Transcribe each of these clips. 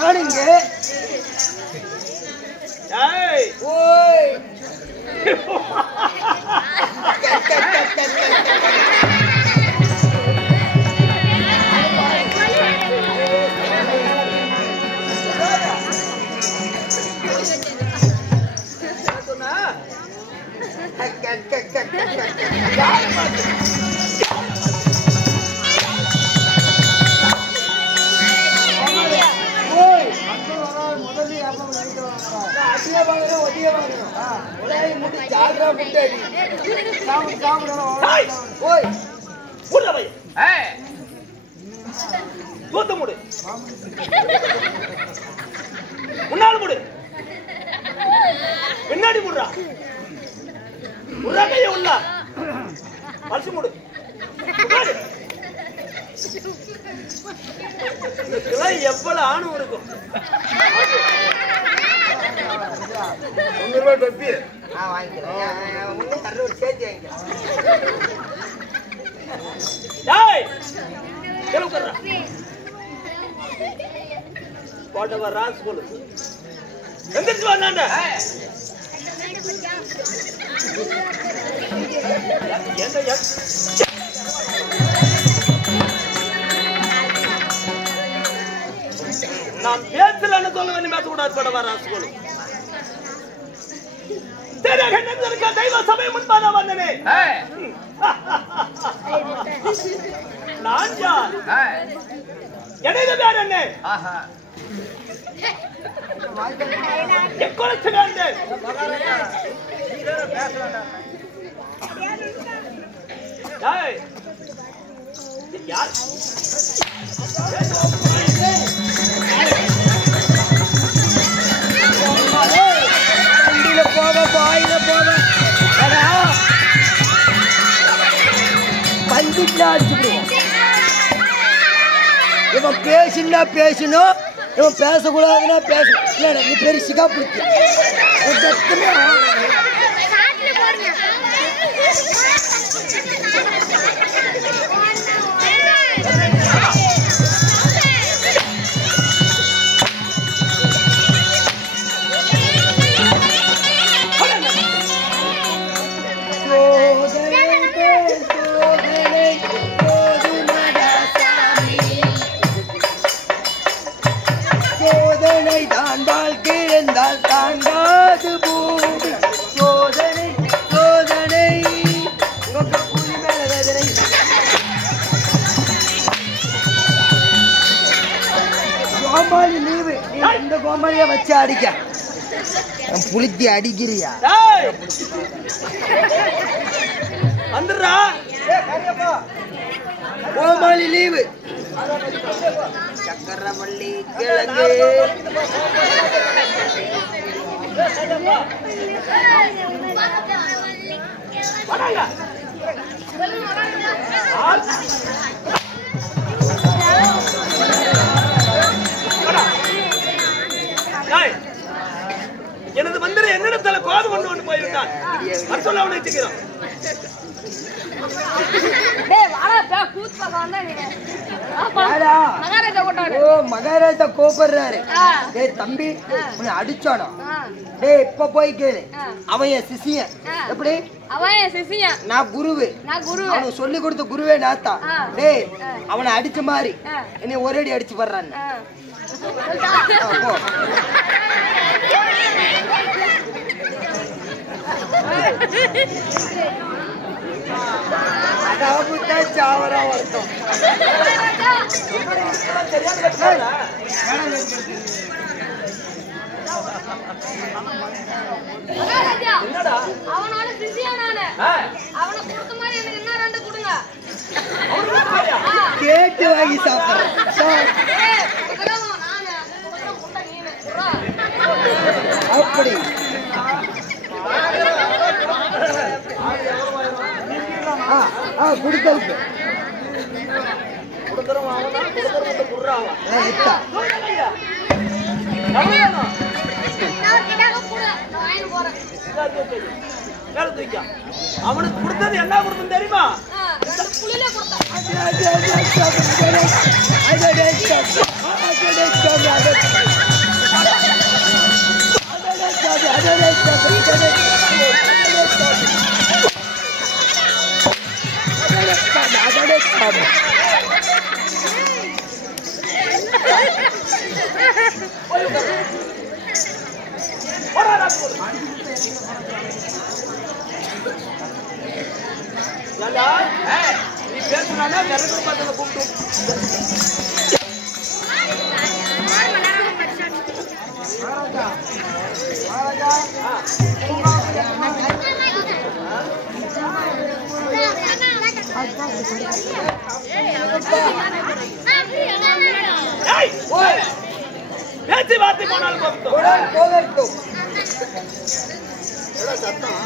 காணுங்க. ஏய் ஓய் முன்னாள் முடு பின்னாடி முடுறா முறாகைய உள்ள பரிசு முடு எவ்வளவு ஆணும் இருக்கும். 100 ரூபாய் டப்பி போட்டவர் ராஸ் போல எந்திரிச்சு வந்தாண்ட நான் பேசலன்னு சொல்ல வேண்டிய பேசக்கூடாது. போட்டவர் ராஸ் போல தெய்வ சபை முன்பாக வந்தனே. நான் யார்? எனது பேர் என்ன? எக்கொலைச்சு வேண்டேன். யார்? இவன் பேசினா பேசணும், இவன் பேசக்கூடாதுன்னா பேசணும். நீ பெருசுக்கா பிடிக்கும். தான் வாழ்க்கை என்றால் தாண்டாது பூமி. சோதனை சோதனை புலி மேல வேதனை. கோமாளி லீவு. நீ எந்த கோமாளிய வச்சு அடிக்க புளித்தி அடிக்கிறியா? வந்துடுறா கோமாளி லீவு. சக்கரவள்ளி கிழங்கு எனது மந்திர என்னிடத்துல கோது கொண்டு போய்விட்டான். சொல்ல அவனை வச்சுக்கிறோம். மகாராஜா கூப்பிடுறாரு. டேய் தம்பி உன்னை அடிச்சானோ? டேய் இப்ப போய் கேளு. அவன் என் சிசியன். எப்படி? அவன் என் சிசியன். நான் குருவு. அவனுக்கு சொல்லி கொடுத்த குருவே நாத்தா. டேய் அவனை அடிச்ச மாதிரி என்னை ஒரேடி அடிச்சு வர்றான்னு. அதான் சாவரா வருத்தம். அவனோட சிசியா நானு. அவனை கொடுத்த மாதிரி எனக்கு என்ன 2 கொடுங்க. கேட்டு வாங்கி சாப்பிடுறேன். அப்படி குடுத்தலுக்கு அவனுக்கு கொடுத்தது என்ன கொடுத்தது தெரியுமா? புளியில கொடுத்தான். நீ பேசுறானா விறகு பத்தல கூப்பிட்டு பேச்சு வார்த்தை போனால் போகட்டும். சத்தம்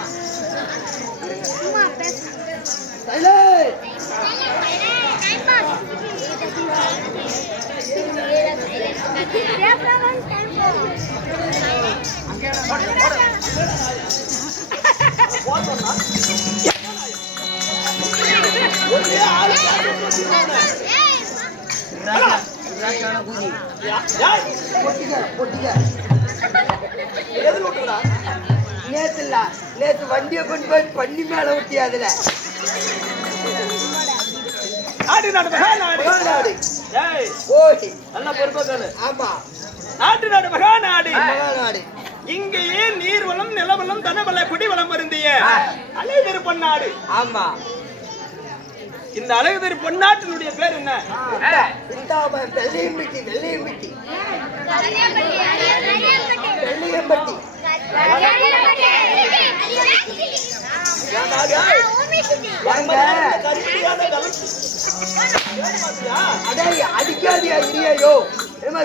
நேத்து வண்டியை கொண்டு போய் பண்ணி மேல ஊட்டி அதுல நாடு நாடு மகாநாடு. ஓய் நல்ல பொறுப்பாளு. ஆமா நாட்டு நாடு மகாநாடு. மகாநாடு இங்கேயே நீர்வளம் நிலவளம் தனவள குடிவளம் வருந்திய அழகுதிரு பொன்னாடு. ஆமா இந்த அழகுதிரு பொன்னாட்டினுடைய பேர் என்ன? வெள்ளையம்பட்டி. வெள்ளையம்பட்டி வெள்ளையம்பட்டி. அடிக்காதியா இல்லையோ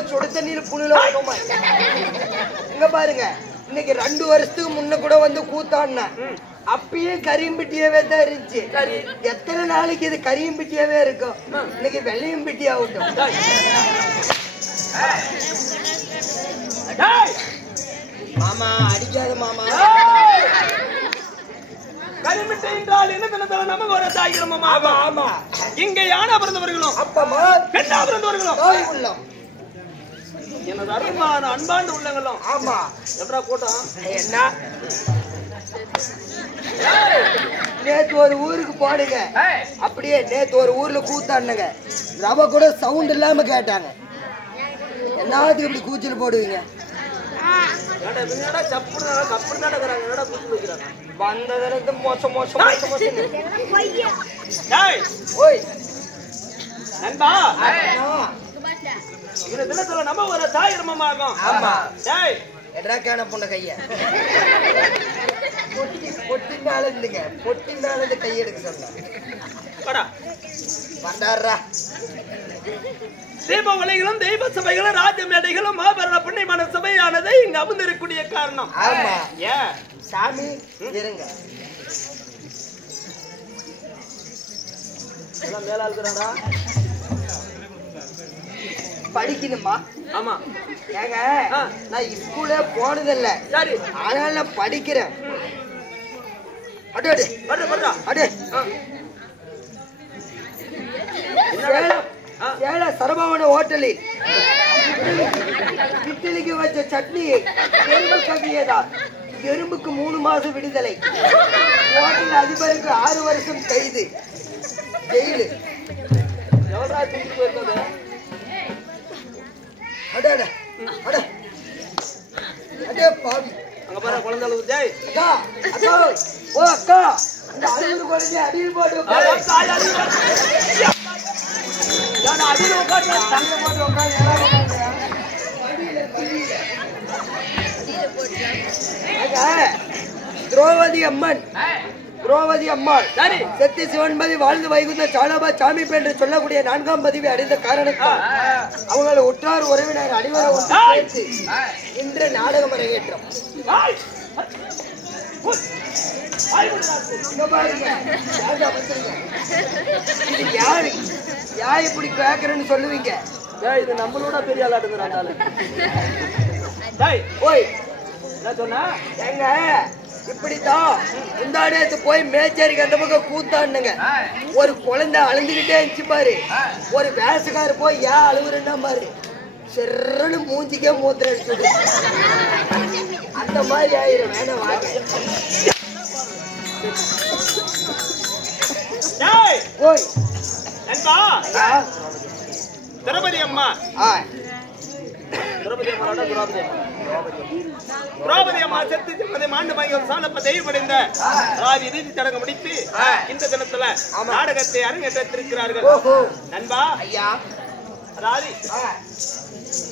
சுட தண்ணீர் புழுல இங்க பாருங்க. இன்னைக்கு 2 வருஷத்துக்கு முன்ன கூட வந்து கூத்தாடின அப்பயும் கரியம்பட்டியாவே தான் இருந்துச்சு. எத்தனை நாளைக்கு இது கரியம்பட்டியாவே இருக்கும்? இன்னைக்கு வெள்ளையம்பட்டி ஆகட்டும். மாமா அடிக்காத மாமா. கரிமிட்டை என்றால் என்ன தினத்துல நமக்கு ஒரு தாய்கிரமம். ஆமா ஆமா. இங்க யானா பிறந்தவர்களும் அப்பமா பெண்ணா பிறந்தவர்களும் தாய் உள்ளம் எனது அருமான அன்பாண்டு உள்ளங்களும். ஆமா எப்படா கூட்டம் என்ன நேத்து ஒரு ஊருக்கு போடுங்க. அப்படியே நேத்து ஒரு ஊர்ல கூத்தாடுங்க. ரவ கூட சவுண்ட் இல்லாம கேட்டாங்க. எல்லாத்துக்கும் இப்படி கூச்சல் போடுவீங்க. வந்ததுல மோசம் மோசம் மோசம் ஓய் நண்பா இந்த தினத்துல நம்ம ஒரு தாயிரமாகும். ஆமா டேய் எட்ராக்கான பொண்ண கைய பொட்டினால இருந்துங்க. பொட்டினால இருந்து கையெடுக்க சொன்னா பண்டாரா. தீப ஒளிகளும் தெய்வ சபைகளும் ராஜ மேடைகளும் மாபெருள புண்ணியமான சபையானது இங்க அமர்ந்திருக்கக்கூடிய காரணம். ஆமா ஏன் சாமி இருங்க. மேல இருக்கிறாடா படிக்கணுமா? ஆமா ஏங்க நான் ஸ்கூலே போனதில்லை. சரி அதனால நான் படிக்கிறேன். அடே அடே பண்றா அடே சேல சரபவன ஹோட்டலில் இட்லிக்கு வச்ச சட்னி எறும்பு கவியதா. எறும்புக்கு 3 மாசம் விடுதலை. ஹோட்டல் அதிபருக்கு 6 வருஷம் கைது ஜெயிலு. எவ்வளோ தூக்கி போயிருந்தது? அடே அடே அடே அடே பாவி. அங்க பாரு குழந்தை அழுது. ஜெய் அக்கா அக்கா ஓ அக்கா இந்த அழுகுற குழந்தை அடியில் போட்டு திரௌபதி அம்மன் திரௌபதி அம்மாள் சக்தி சிவன்பதி வாழ்ந்து வைகுந்த சாலபா சாமி என்று சொல்லக்கூடிய 4ஆம் பதிவை அடைந்த காரணத்தால் அவங்களை உற்றார் உறவினர் அனைவரை சேர்த்து இன்று நாடகம் அரங்கேற்றம். யாரு யார் இப்படி கேக்குறேன்னு சொல்லுவீங்க? இது நம்மளோட பெரிய ஆளாட்டுங்கிறாண்டால. ஓய் என்ன சொன்னா எங்க இப்படித்தான் முந்தாடியத்து போய் மேச்சேரிக்கு அந்த பக்கம் கூத்தாடுங்க. ஒரு குழந்தை அழுந்துகிட்டே இருந்துச்சு பாரு. ஒரு வேசக்காரு போய் ஏன் அழுகுறேன்னா பாரு. செர்றன்னு மூஞ்சிக்கே மூத்திர அடிச்சு அந்த மாதிரி ஆயிரும். வேணாம் வாங்க. ஓய் நண்பா திரௌபதி அம்மா திரௌபதி அம்மா செத்து செல்வதை மாண்டு வாங்கி சாலப்ப தெய்வடைந்த இறுதி சடங்கு முடித்து இந்த தினத்துல நாடகத்தை அரங்கேற்றிருக்கிறார்கள். நண்பா ஐயா ராதி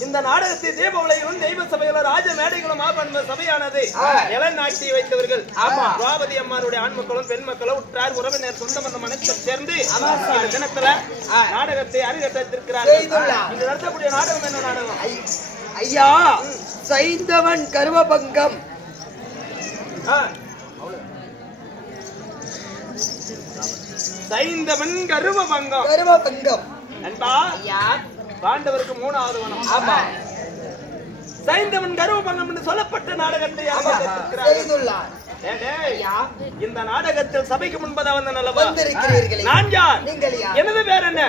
இந்த நாடகத்தை தேவ உலகிலும் தெய்வ சபைகளும் ராஜ மேடைகளும் ஆபரண சபையானது நிலநாட்டி வைத்தவர்கள் திரௌபதி அம்மாருடைய ஆண் மக்களும் பெண் மக்களும் உற்றார் உறவினர் சொந்த பந்தம் அனைத்தும் சேர்ந்து இந்த தினத்துல நாடகத்தை அரங்கேற்றிருக்கிறார்கள். இங்கு நடத்தக்கூடிய நாடகம் என்ன நாடகம்? ஐயா சைந்தவன் கருவபங்கம். சைந்தவன் கருவபங்கம். கருவபங்கம் நண்பா பாண்டவருக்கு 3வது வனம். ஆமா சைந்தவன் கருவபங்கம் என்று சொல்லப்பட்ட நாடகத்தை இந்த நாடகத்தில் சபைக்கு முன்பதாக வந்த நல்லவா நான் யார்? எனது பேர் என்ன?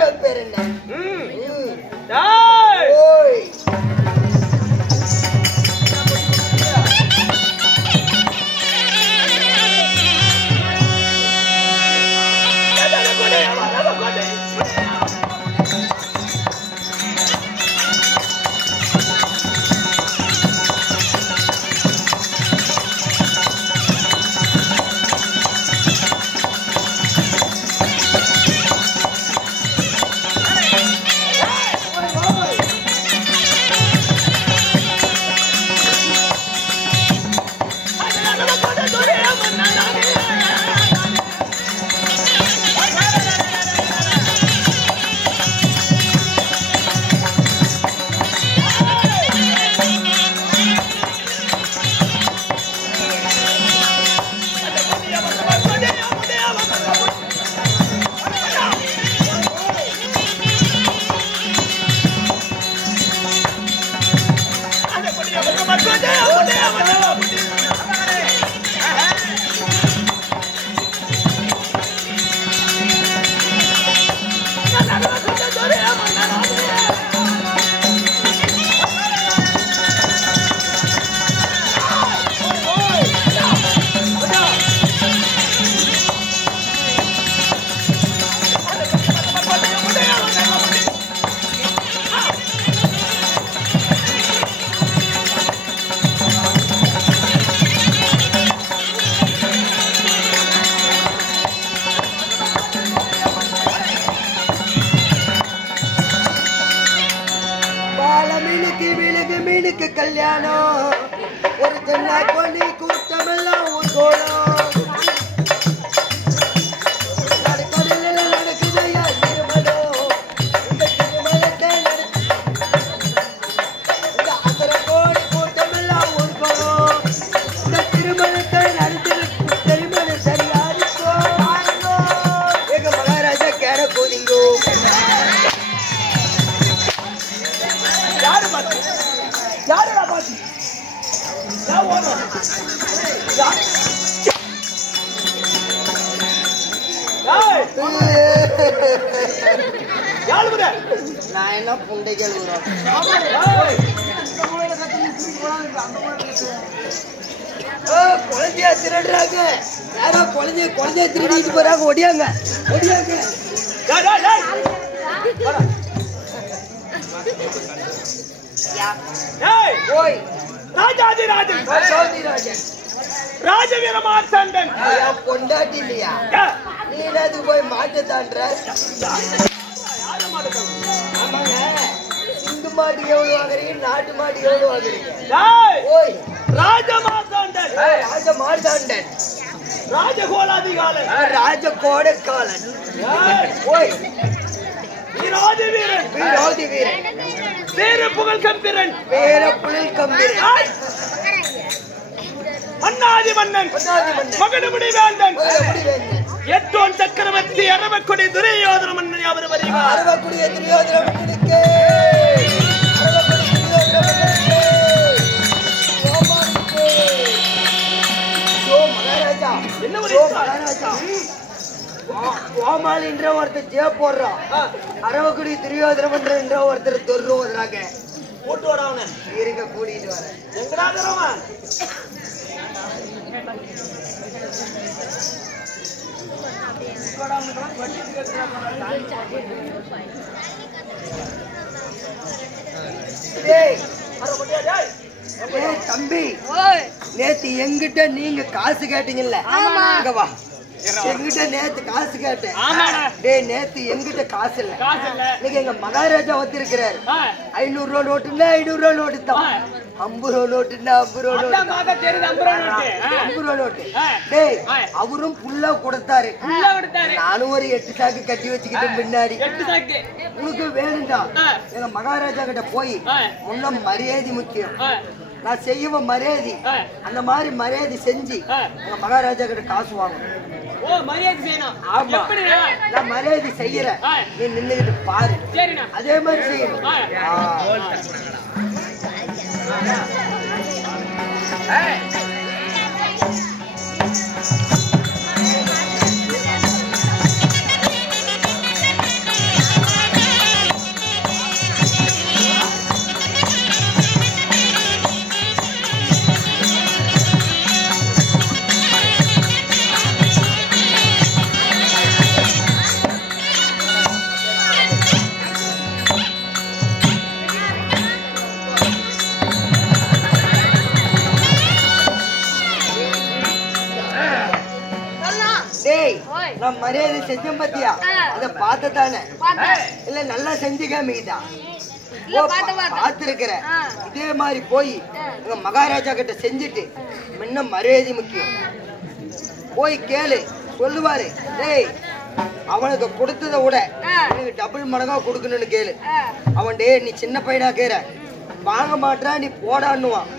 கல்யாணம் ஒரு தென்னா கொடி கூட்டமெல்லாம் ஒரு கோலம் நடக்குதையா திருமணம் இந்த திருமணத்தை இந்த அசர கோடி கூட்டமெல்லாம் ஒரு கோலம் இந்த திருமணத்தை நடத்திருக்கு திருமணம் சரியா இருக்கும் எங்க மகாராஜா கேட போதீங்கோ யாருடா பாட்டி? நான் என்ன புண்டைகள் குழந்தையா திருடுறாங்க யாரோ குழந்தைய திருடிட்டு போறாங்க ஒடியாங்க ஒடியாங்க ராஜாதிராஜன் ராஜவீர மார்த்தாண்டன் பொண்டாட்டி இல்லையா நீ அது போய் மாட்டு தாண்ட ஆமாங்க சிந்து மாட்டுக்கு எவ்வளவு வாங்குறீங்க நாட்டு மாட்டுக்கு எவ்வளவு வாங்குறீங்க ஓய் ராஜ மார்த்தாண்டன் ராஜ மார்த்தாண்டன் ராஜகோலாதிகாலன் ராஜ கோடைக்காலன் ஓய் வீராதி வீரன் வீராதி வீரன் வீர புகழ் கம்பிரன் வீர புகழ் கம்பிரன் மன்னாதி மன்னன் மகனுமுடி வேந்தன் எட்டோன் சக்கரவர்த்தி அரவக்குடி துரியோதன மன்னன் அவர் வருகிறார் அரவக்குடி துரியோதன மன்னனுக்கு மகாராஜா என்ன ஒரு மகாராஜா கோமாளி என்ற ஒருத்தர் ஜே போடுறான் அரவக்குடி துரியோதன மன்னன் என்ற ஒருத்தர் தொரு வர்றாங்க கூட்டு வர அவனை இருக்க கூட்டிட்டு வரேன். எங்கடா இருக்கிறவன் டேய், அரை மணியா டேய் டேய் தம்பி, ஓய் நேத்து எங்கிட்ட நீங்க காசு கேட்டீங்கல்ல? இங்க வா. எங்கிட்ட நேத்து காசு கேட்டேன். டேய், நேத்து எங்கிட்ட காசு இல்ல. இன்னைக்கு எங்க மகாராஜா வந்திருக்கிறாரு. 500 ரூபா நோட்டுன்னா 500 ரூபா நோட்டு தான். 50 ரூபா நோட்டுன்னா 50 ரூபா நோட்டு. 50 ரூபா நோட்டு. டேய், அவரும் புல்லா கொடுத்தாரு. நானும் ஒரு 8 சாக்கு கட்டி வச்சுக்கிட்டு பின்னாடி. உனக்கு வேணும்டா, எங்க மகாராஜா கிட்ட போய் முன்ன மரியாதை முக்கியம். நான் செய்யவ மரியாதை, அந்த மாதிரி மரியாதை செஞ்சு எங்க மகாராஜா கிட்ட காசு வாங்கணும். ஆமா, நான் மரியாதை செய்யறேன், நீ நின்னுகிட்டு பாரு. அதே மாதிரி செய்யணும். நான் மரியாதை செஞ்சேன் பாத்தியா? அத பார்த்ததானே இல்ல? நல்லா செஞ்சு காமிக்கிட்டா பாத்துருக்கிறேன். இதே மாதிரி போய் எங்க மகாராஜா கிட்ட செஞ்சுட்டு முன்ன மரியாதை முக்கியம் போய் கேளு, சொல்லுவாரு. டேய், அவனுக்கு கொடுத்ததை விட எனக்கு டபுள் மடங்கா கொடுக்கணும்னு கேளு. அவன் டேய் நீ சின்ன பையனா கேற, வாங்க மாட்டான், நீ போடான்னுவான்.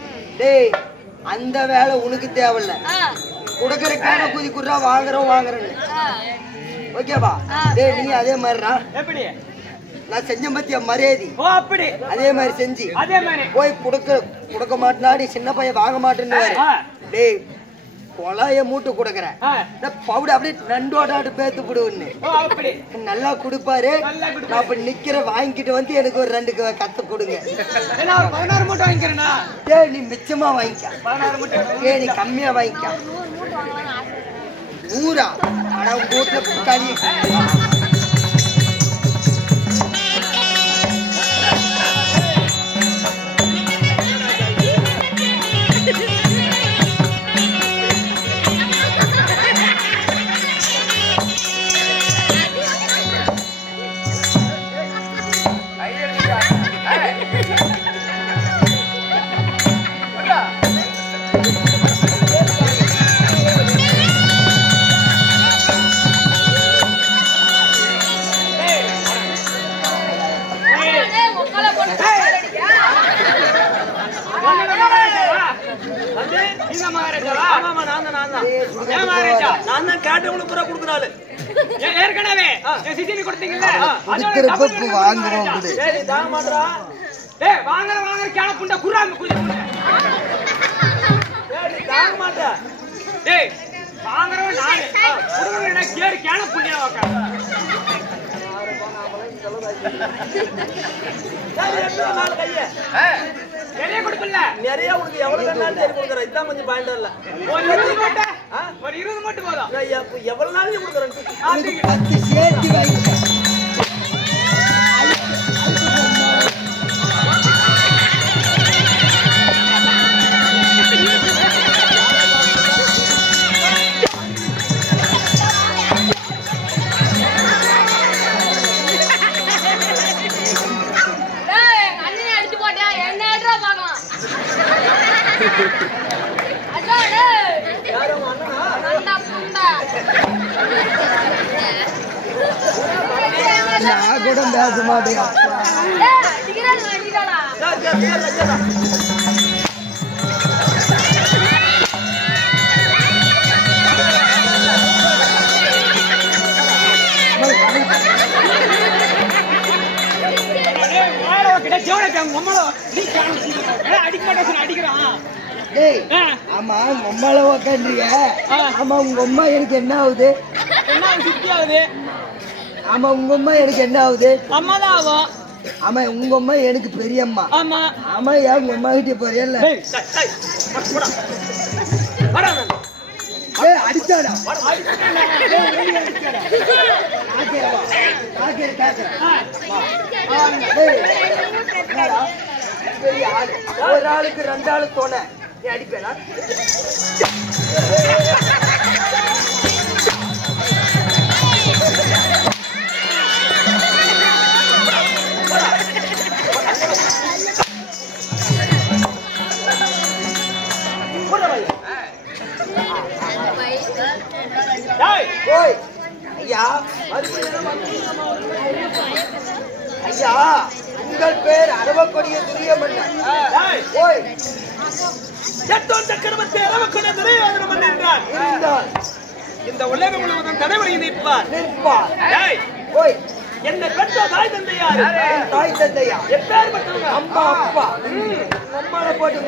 டேய், அந்த வேலை உனக்கு தேவையில்ல. குடுக்கறக்கான குதி குடுறா, வாங்குறேன்னு. ஓகேவா? டேய், நீ அதே மாதிரிடா. எப்படி நான் செஞ்ச பத்தியா மரியாதை? அப்படி அதே மாதிரி செஞ்சு போய் கொடுக்க மாட்டா, நீ சின்ன பையன் வாங்க மாட்டேன்னு. டேய், கொலாய மூட்டு கொடுக்கறேன், பவுடர் அப்படியே நண்டோடாட்டு பேத்து விடுன்னு நல்லா கொடுப்பாரு. நான் அப்ப நிக்கிற வாங்கிட்டு வந்து எனக்கு ஒரு 2 கத்து கொடுங்க. 16 மூட்டை வாங்கிக்கிறேன்னா? டேய், நீ மிச்சமா வாங்கிக்க. ஏ, நீ கம்மியா வாங்கிக்க. 100 ஆனா உங்க வீட்டுல புத்தாளி. நிறைய உனக்கு எவ்வளவு கொடுக்குற, இதான் கொஞ்சம் பாயிண்ட் இல்ல. ஒரு 20 மட்டும் போதும். எவ்வளவு நாள் கொடுக்குறேன்? 10 சேர்த்து வாங்கிக்க. நான் கூட பேச மாட்டேன். ஆமா, உங்க அம்மால உக்காண்டிய. ஆமா, உங்க அம்மா எனக்கு என்ன ஆகுது? என்ன சித்தி ஆகுது? ஆமா, உங்க அம்மா எனக்கு என்ன ஆகுது? அம்மா தான் ஆகும். ஆமா உங்க அம்மா எனக்கு பெரிய அம்மா. ஆமா ஆமா ஏன் உங்க அம்மா கிட்டே போறியல்ல? ஏய் அடிச்சாடா. ஒரு ஆளுக்கு 2 ஆளு தோணை நீ அடிப்பேனா? ஓய் ஐயா ஐயா உங்கள் பேர் அரவக்கொடிய துரியமன்னன். ஓய் சக்கரவர்த்தி அரவக்கொடிய துரியோதனன் என்றார். இந்த உலகம் முழுவதும் தலைவரை நிற்பார். ஓய் என்ன பெற்ற தாய் தந்தையார்? தாய் தந்தையா எப்பேற்பட்டவங்க? அம்மா அப்பா அம்மாவை போட்டு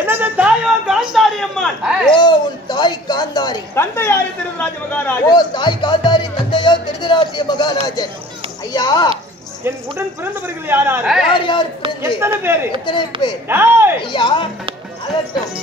என்னது தாயோ காந்தாரி அம்மாள்? ஓ உன் தாய் காந்தாரி. தந்தை யாரு? திருதராஜ மகாராஜன். ஓ தாய் காந்தாரி தந்தையோ திருதராஜ மகாராஜன். ஐயா என் உடன் பிறந்தவர்கள் யாராரு? யார் யார் பிறந்து? எத்தனை பேர்? எத்தனை பேர்? ஐயா அதட்டும்.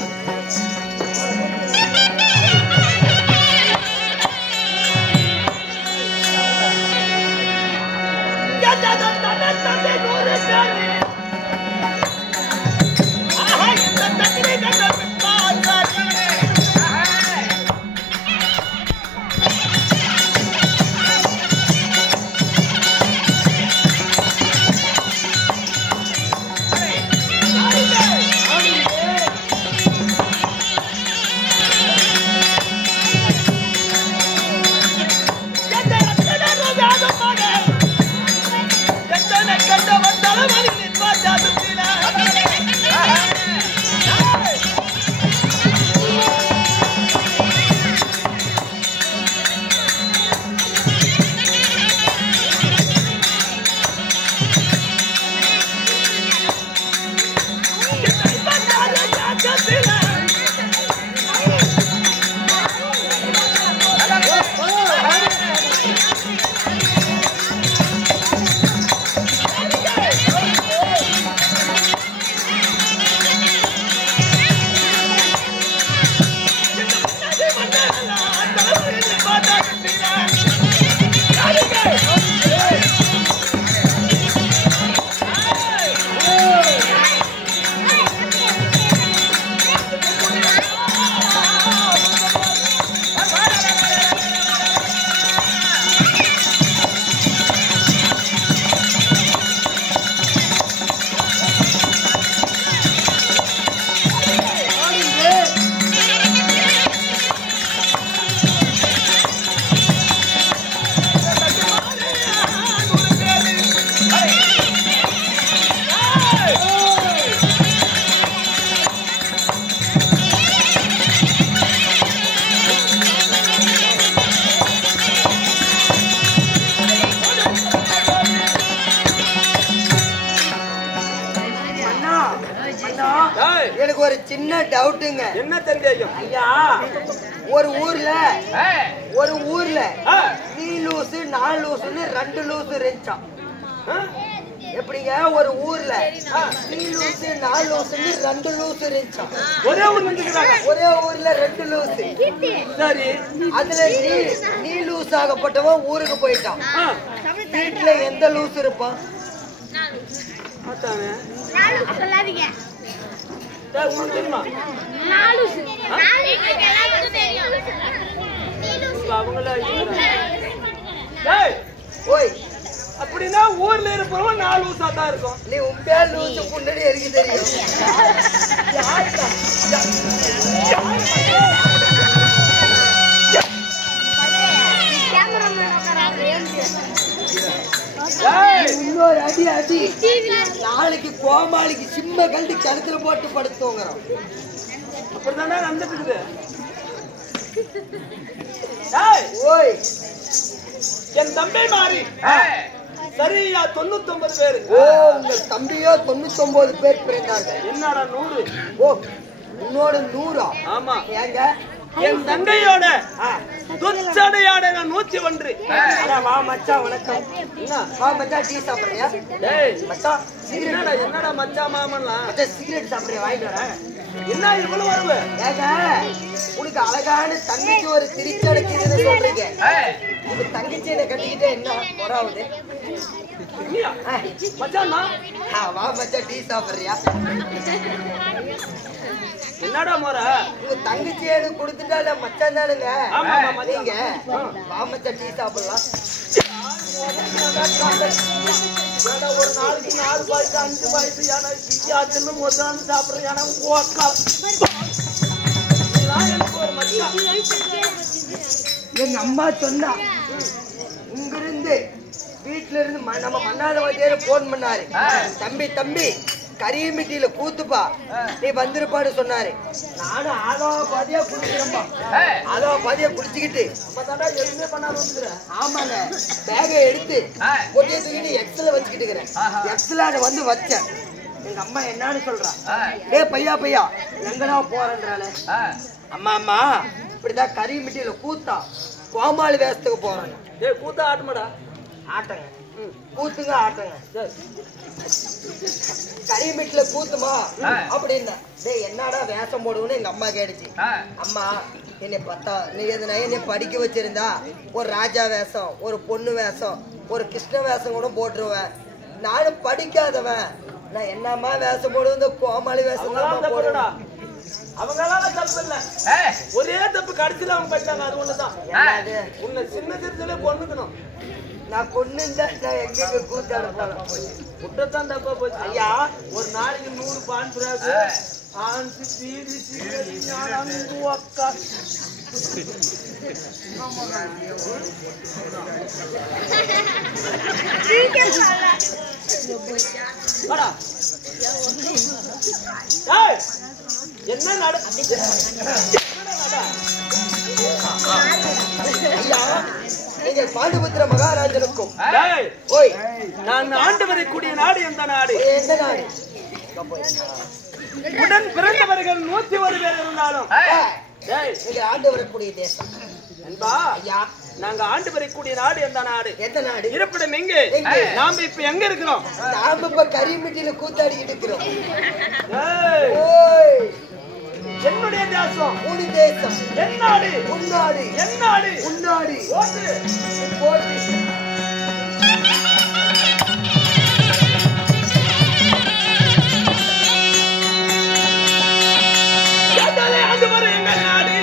சின்ன டவுட்டுங்க. என்ன சந்தேகம்? ஐயா, ஒரு ஊர்ல 3 லூசு 4 லூசுன்னு 2 லூசு இருந்துச்சான். எப்படிங்க? ஒரு ஊர்ல 3 லூசு 4 லூசுன்னு 2 லூசு இருந்துச்சான். ஒரே ஊர்ல 2 லூசு. சரி, அதுல நீ லூஸ் ஆகப்பட்டவன் ஊருக்கு போயிட்டான். வீட்டுல எந்த லூசு இருப்பான்? சொல்லாதீங்க. உனக்கு தெரியுமா? அவங்கள ஓய், அப்படின்னா ஊர்ல இருப்பவன் 4 லூசா தான் இருக்கும். நீ உண்மையா லூசு முன்னாடி எனக்கு தெரியும். இன்னொரு அடி அடி நாளைக்கு கோமாளிக்கு சிம்ம கழட்டி கழுத்துல போட்டு படுத்துவோங்கிறோம். அப்படித்தானே நடந்துட்டு இருக்குது. ஓய், என் தம்பி மாறி சரியா 99 பேரு. ஓ, உங்கள் தம்பியோ 99 பேர் பிறந்தார்கள். என்னடா 100? ஓ, உன்னோட 100ஆ? ஆமா. ஏங்க? என் தங்கையோட துச்சடையாட 101. வா மச்சான், வணக்கம். என்ன வா மச்சான், டீ சாப்பிடுறியா? டேய் மச்சான், சிகரெட். என்னடா மச்சா மாமன்லாம்? மச்சான், சிகரெட் சாப்பிடுறியா? வாங்கிட்டு வரேன். என்ன இவ்வளவு வருவ? ஏங்க, உனக்கு அழகான தங்கச்சி ஒரு திருச்சடைக்குதுன்னு சொல்றீங்க. உங்க தங்கச்சி என்ன கட்டிக்கிட்டே என்ன போறாவுது? மச்சான் வா மச்சான், டீ சாப்பிடுறியா? என்னடா முறை? உங்க தங்கச்சி எனக்கு கொடுத்துட்டால மச்சான் தானுங்க. நீங்க வா மச்சான், டீ சாப்பிடலாம். ஒரு நாளைக்கு 4 பாய்க்கு 5 பாய்க்கு யானை முதல்ல சாப்பிடுற எனக்கு ஒரு மச்சான். எங்க அம்மா சொன்னா, இங்கிருந்து வீட்டுல இருந்து நம்ம மன்னாத வாத்தியாரு போன் பண்ணாரு. தம்பி கரியமிட்டியில கூத்துப்பா, நீ வந்திருப்பான்னு சொன்னாரு. நானும் ஆதவ பாதியா குடிக்கிறேன்பா. ஆதவ பாதியா குடிச்சுக்கிட்டு எதுவுமே பண்ணாம வந்துக்கிறேன். ஆமாங்க, பேகை எடுத்து பொட்டியை தூக்கிட்டு எக்ஸ்ல வச்சுக்கிட்டு இருக்கிறேன். எக்ஸ்ல வந்து வச்சேன். எங்க அம்மா என்னன்னு சொல்றா, டே பையா எங்கடா போறேன்றால. அம்மா இப்படிதான் கரியமிட்டியில கூத்தா கோமாளி வேஷத்துக்கு போறேன். ஏய், கூத்தா ஆட்டமாடா? ஆட்டங்க, கூத்துங்க ஆட்டங்க. கரியமிட்டில கூத்துமா அப்படின்னா, டேய் என்னடா வேஷம் போடுவோன்னு எங்க அம்மா கேட்டுச்சு. அம்மா, என்னை பார்த்தா நீ என்னை படிக்க வச்சிருந்தா ஒரு ராஜா வேஷம், ஒரு பொண்ணு வேஷம், ஒரு கிருஷ்ண வேஷம் கூட போட்டுருவேன். நானும் படிக்காதவன், நான் என்னம்மா வேஷம் போடுவேன்? இந்த கோமாளி வேஷம் தான் போடுடா. அவங்களால தப்பு இல்ல, ஒரே தப்பு கடைசியில அவங்க போயிட்டாங்க. அது ஒண்ணுதான். உன்னை சின்ன சிறுசுல பொண்ணுக்கணும். நான் பொண்ணு நான் எங்க கூத்தாட போறேன். குற்றத்தான் தப்பா போச்சு. ஐயா, ஒரு நாளைக்கு 100 பான் பிராசு ஆன்சி பீடி சிகரெட் அக்கா என்ன நட நீங்கள் பாண்டுபுத்திர மகாராஜனுக்கும் ஓய், நான் ஆண்டு வரக்கூடிய நாடு எந்த நாடு? எந்த நாடு? உடன் பிறந்தவர்கள் 101 பேர் இருந்தாலும் நீங்க ஆண்டு வரக்கூடிய தேசம் என்பா. ஐயா, நாங்க ஆண்டு வரக்கூடிய நாடு எந்த நாடு? எந்த நாடு? இருப்பிடம் எங்கே? நாம இப்ப எங்க இருக்கிறோம்? நாம இப்ப கரியமிட்டியில கூத்தாடிக்கிட்டு இருக்கிறோம். என்னுடைய தேசம் உன் தேசம். என் நாடு உன்னாடு. என் நாடு உன்னாடு. ஓட்டு போட்டு ஆண்டு வர எங்கள் நாடு.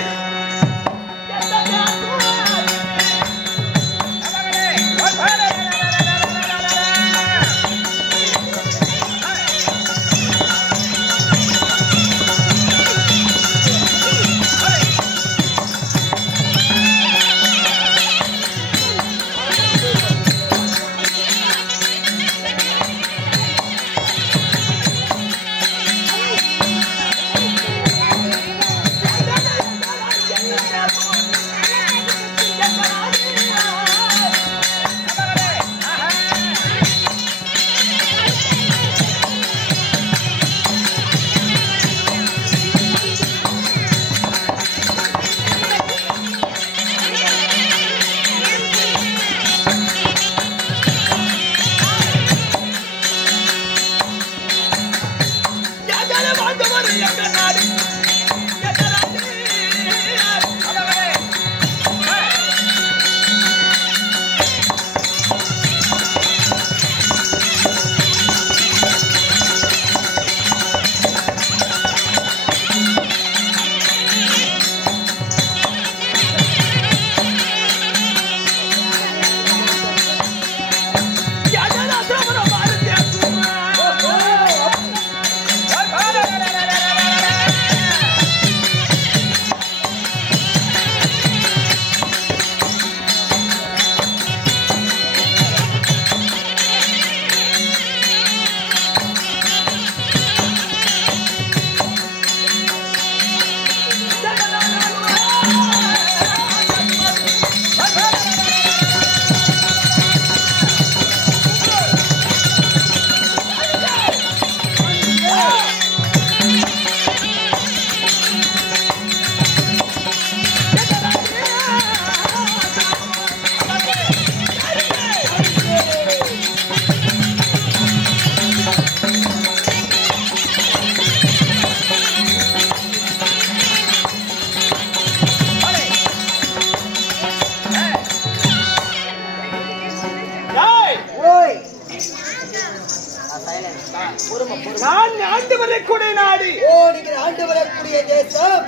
நான் ஆண்டு வரக்கூடிய நாடு. ஓ, நீங்கள் ஆண்டு வரக்கூடிய தேசம்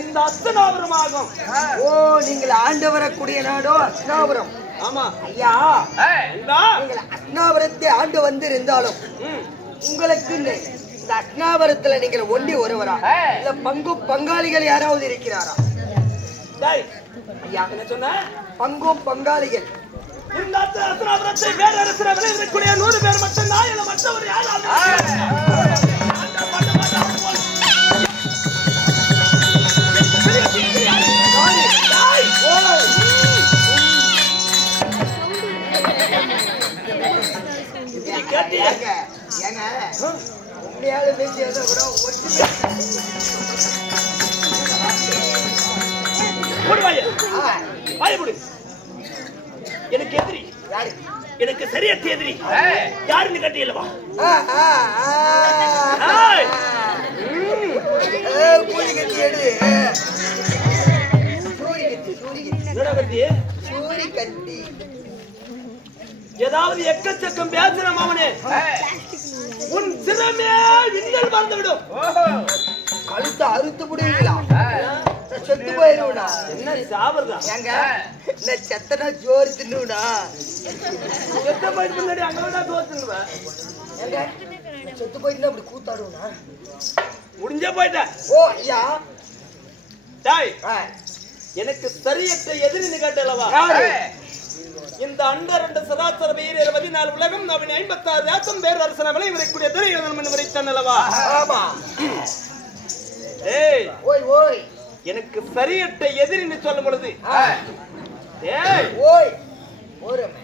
இந்த அஸ்தனாபுரம் ஆகும். ஓ, நீங்கள் ஆண்டு வரக்கூடிய நாடோ அஸ்னாபுரம். ஆமா ஐயா, இந்தா. நீங்கள் அஸ்னாபுரத்தை ஆண்டு வந்து இருந்தாலும் உங்களுக்கு இந்த அஸ்னாபுரத்துல நீங்கள் ஒண்டி ஒருவரா இல்ல பங்காளிகள் யாராவது இருக்கிறாரா? டேய், ஐயா, என்ன சொன்ன? பங்காளிகள் இந்த அஸ்தனாபுரத்தை வேற அரசு இருக்கக்கூடிய 100 பேர் மட்டும் தான். இல்ல மற்றவர் யாராவது உண்மையால பேசியதை கூட எனக்கு எதிரி, எனக்கு சரியற்ற எதிரி யாருன்னு கட்டியல்லவா? ஏதாவது எக்கச்சக்கம் பேசுற மாமனே, உன் சிறமே விண்ணல் மறந்துவிடும். கழுத்தை அறுத்து விடுவீங்களா? செத்து போயிருவா? என்ன சாவதா? ஏங்க, இந்த செத்தனா ஜோறு தின்னுடா. செத்த போயிட்டு முன்னாடி அங்கதான் தோத்துங்க. ஏங்க, செத்து போயிட்டு அப்படி கூத்தாடுவா? முடிஞ்ச போயிட்ட. ஓ ஐயா, டாய், எனக்கு சரியற்ற எதிரின்னு கேட்டலவா? இந்த அண்டரண்ட சதாசர வீரர் 14 உலகம் அவன் 56 தேசம் பேர் அரசன விலை விரைக்கூடிய திரையுதன் விரைத்தனலவா? ஆமா. ஏய், ஓய் ஓய், எனக்கு சரியற்ற எதிரின்னு சொல்லும் பொழுது ஏய் ஓய் ஓரமே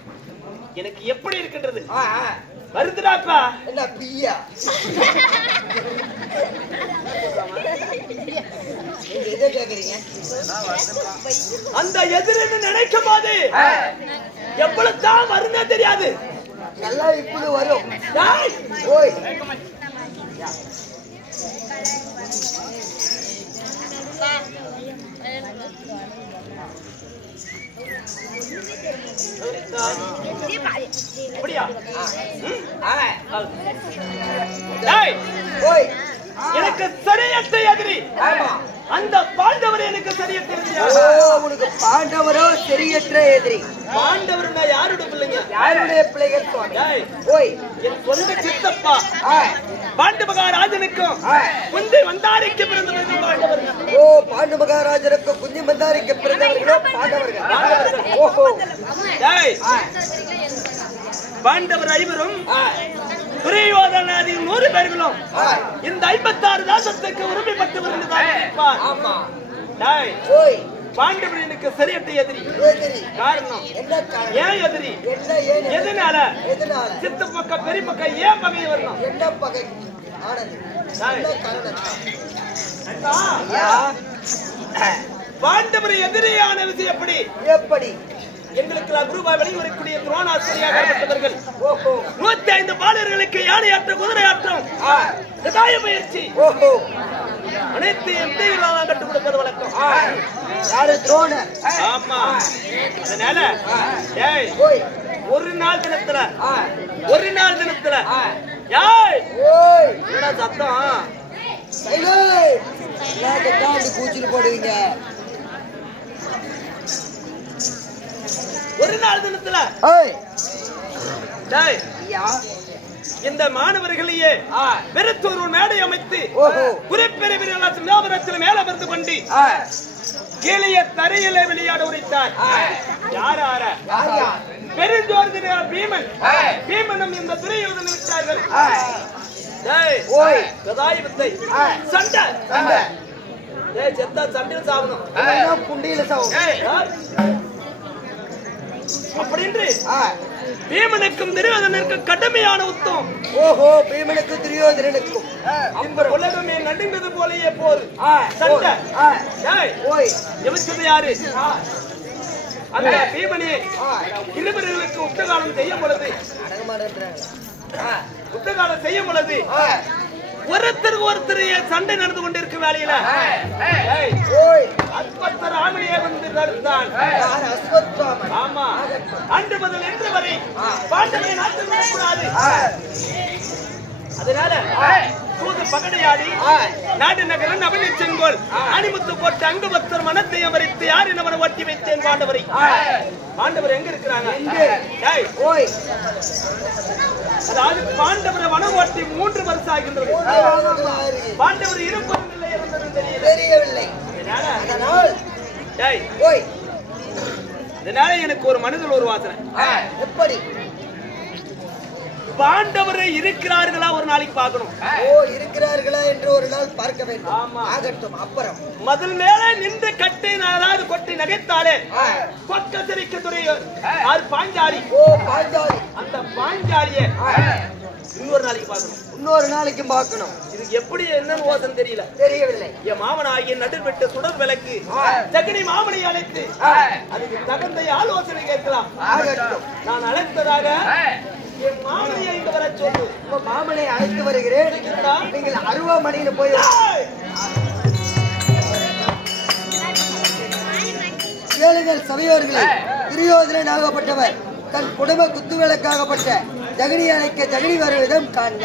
எனக்கு எப்படி இருக்கின்றது? வருதுடாப்பா. என்ன பியா? எதை கேக்குறீங்க? அந்த எதிரின்னு நினைக்கும் போது எவ்வளவு தான் வருந்தே தெரியாது. நல்லா இப்படி வரும். டேய், ஓய், அப்படியா? டேய், ஓய், எனக்கு சரியற்ற எதிரி அந்த பாண்டவர் எனக்கு சரியற்ற எதிரியா? உனக்கு பாண்டவரோ சரியற்ற எதிரி? பாண்டவர்னா யாருடைய பிள்ளைங்க? யாருடைய பிள்ளைகள் சுவாமி? டேய், ஓய், என் சொந்த சித்தப்பா பாண்டு மகாராஜனுக்கும் குந்தி வந்தாரிக்கு பிறந்தவர்கள் பாண்டவர்கள். ஓ, பாண்டு மகாராஜனுக்கு குந்தி மந்தாரிக்கு பிறந்தவர்களோ பாண்டவர்கள். ஓஹோ. டேய், பாண்டவர் 5 துரியோதனாதி 100 பேர்களும் இந்த 56 தேசத்துக்கு உரிமைப்பட்டு வருகிறார். ஆமா. டேய், ஓய், பாண்டவர் எனக்கு சரியற்ற எதிரி. எதிரி காரணம் என்ன? ஏன் எதிரி? என்ன? ஏன்? எதனால? எதனால? சித்த பக்கம் பெரிய பக்கம் ஏன் பகை வரணும்? என்ன பகை ஆனது? என்ன காரணம்? பாண்டவர் எதிரியான விஷயம் எப்படி? எப்படி? எங்களுக்கு ரூபாய் வெளிவரக்கூடிய துரோணாசிரியாக இருப்பவர்கள் ஓஹோ. 105 பாடர்களுக்கு யானையாற்ற குதிரையாற்றம் கதாய பயிற்சி ஓஹோ. அனைத்து எந்தைகளாக கட்டுக் கொடுப்பது வழக்கம். யாரு? துரோணர். ஆமா. அதனால ஏய், ஓய், ஒரு நாள் தினத்துல ஓய், என்னடா சத்தம்? தாண்டி கூச்சிட்டு போடுவீங்க. ஒரு நாள் தினத்துல ஓய், டேய், ஐயா, இந்த மாணவர்களையே வெறுத்தொரு மேடை அமைத்து ஓஹோ, குறிப்பிரத்தில் மேல வந்து கொண்டு கீழைய தரையில விளையாட உரைத்தார். யார் யார? பெருஞ்சோர்தின பீமன், பீமனும் இந்த துரியோதனை விட்டார்கள். ஓய், கதாயுதத்தை சண்டை செத்தா சண்டையில் சாவணும். புண்டியில சாவும். அப்படின்று பீமனுக்கும் துரியோதனனுக்கும் கடுமையான உத்தம். ஓஹோ, பீமனுக்கு துரியோதனனுக்கும் இந்த உலகமே நடுங்கிறது போலயே போர் சண்டை. ஓய், எவச்சது யாரு? அந்த பீமனே இருவர்களுக்கு உத்தகாலம் செய்யும் பொழுது ஒருத்தர் சண்டை நடந்து கொண்டிருக்கும் வேலையில அஸ்வத்தர் ஆமணியை வந்து தடுத்தான். ஆமா, அன்று முதல் இன்று வரை பாண்டவரை நாட்டு கூடாது. அதனால தூது பகடையாடி நாடு நகரன் அவனை செங்கோல் அணிமுத்து போட்டு அங்க பக்தர் மனத்தை அமரித்து யார் என்னவனை ஒட்டி வைத்தேன் பாண்டவரை. பாண்டவர் எங்க இருக்கிறாங்க? அதாவது பாண்டவரை வனம் ஓட்டி 3 வருஷம் ஆகின்றது. பாண்டவர் இருப்பதும் இல்லை இருந்ததும் தெரியவில்லை. இதனால எனக்கு ஒரு மனதில் ஒரு வாசனை. எப்படி பாண்டவரை இருக்கிறார்களா ஒரு நாளைக்கு பார்க்கணும். இருக்கிறார்களா என்று ஒரு நாள் பார்க்க வேண்டும். ஆகட்டும். அப்புறம் மதில் மேல நின்று கட்டை நாளாவது கொட்டி நகைத்தாலே கொக்க சிரிக்க துறைய பாஞ்சாலி. பாஞ்சாலி. அந்த பாஞ்சாலிய இன்னொரு நாளைக்கு பார்க்கணும். இன்னொரு நாளைக்கு பார்க்கணும். இதுக்கு எப்படி என்னன்னு யோசனை தெரியவில்லை. என் மாமனாகிய நடுவிட்டு சுடர் விளக்கு ஜகனி மாமனை அழைத்து அதுக்கு தகுந்த ஆலோசனை கேட்கலாம். நான் அழைத்ததாக என் மாமனையை இங்க வர சொல்லு. மாமனை அழைத்து வருகிறேன். நீங்கள் அருவாமனையில் போய் கேளுங்கள் சபையோர்களே. துரியோதனன் ஆகப்பட்டவர் தன் குடும்ப குத்துவிளக்காகப்பட்ட ஜகனி அழைக்க ஜகனி வரும் விதம் காண்க.